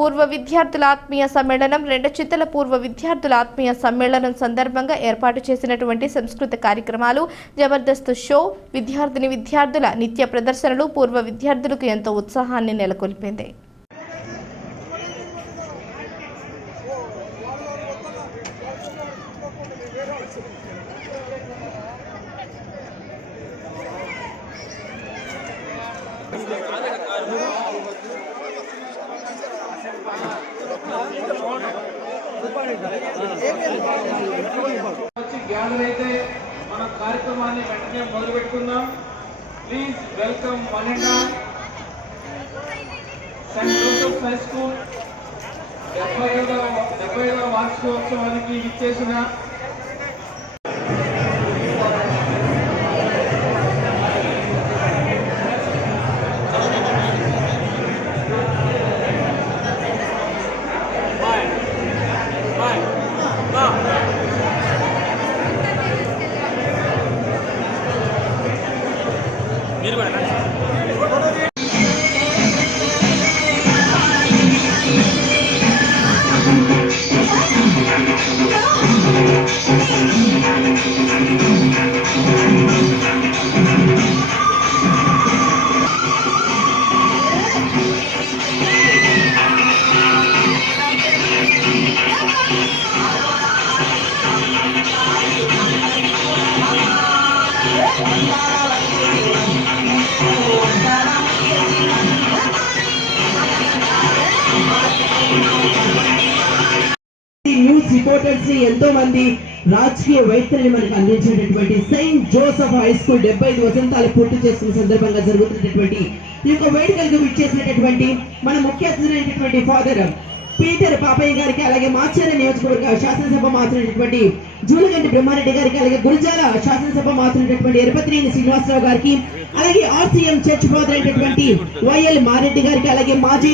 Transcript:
పూర్వ విద్యార్థుల ఆత్మీయ సమ్మేళనం రెండచిత్తల పూర్వ విద్యార్థుల ఆత్మీయ సమ్మేళనం సందర్భంగా ఏర్పాటు చేసినటువంటి సంస్కృత కార్యక్రమాలు, జబర్దస్త్ షో, విద్యార్థుల నిత్య ప్రదర్శనలు పూర్వ విద్యార్థులకు ఎంతో ఉత్సాహాన్ని నెలకొల్పింది. గ్యాదర్ అయితే మన కార్యక్రమాన్ని వెంటనే మొదలు పెట్టుకుందాం. Please welcome one and all Saint Joseph high school 75వ వార్షికోత్సవానికి ఇచ్చేసిన న్యూస్ రిపోర్టర్స్ ఎంతో మంది రాజకీయ వైఖరిని మనకు అందించినటువంటి సెయింట్ జోసెఫ్ హై స్కూల్ 75 వసంతాలు పూర్తి చేసుకున్న సందర్భంగా జరుగుతున్నటువంటి ఈ యొక్క వేడుకలకు విచ్చేసినటువంటి మన ముఖ్య అతిథులైనటువంటి ఫాదర్ పీటర్ పాపయ్య గారికి, అలాగే మాచర్ల నియోజకవర్గ శాసనసభ మాత్రమైనటువంటి జూలగంటి బ్రహ్మారెడ్డి గారికి, అలాగే గురజాల శాసనసభ మాత్రమైనటువంటి ఎరపతినేని శ్రీనివాసరావు గారికి, అలాగే ఆర్సీఎం చర్చ్ ఫాదర్ అయినటువంటి వైఎల్ మారెడ్డి గారికి, అలాగే మాజీ